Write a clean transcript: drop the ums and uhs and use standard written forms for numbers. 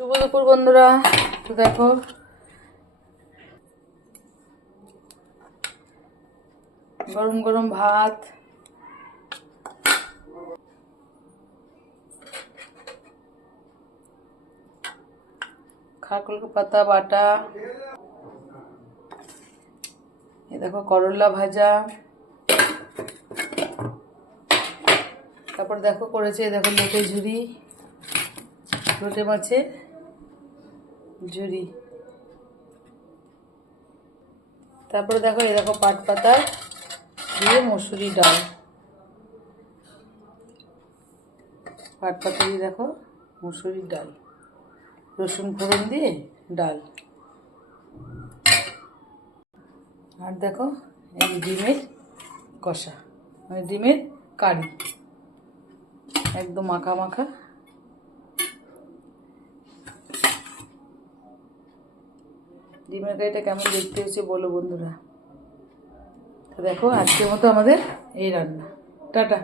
শুভ দুপুর বন্ধুরা। তো দেখো গরম গরম ভাত, খারকুল পাতা বাটা, এ দেখো করলা ভাজা, তারপর দেখো করেছে দেখো লোটে ঝুরি, লোটে মাছের ঝুরি, তারপরে দেখো এই দেখো পাট পাতা দিয়ে মসুরি ডাল, পাট পাতা দিয়ে দেখো মসুরির ডাল, রসুন ফোড়ন দিয়ে ডাল, আর দেখো এই ডিমের কষা, মানে ডিমের কারি, একদম মাখা মাখা। ডিমের কারিটা কেমন দেখতে হয়েছে বলো বন্ধুরা। তো দেখো আজকের মতো আমাদের এই রান্না। টাটা।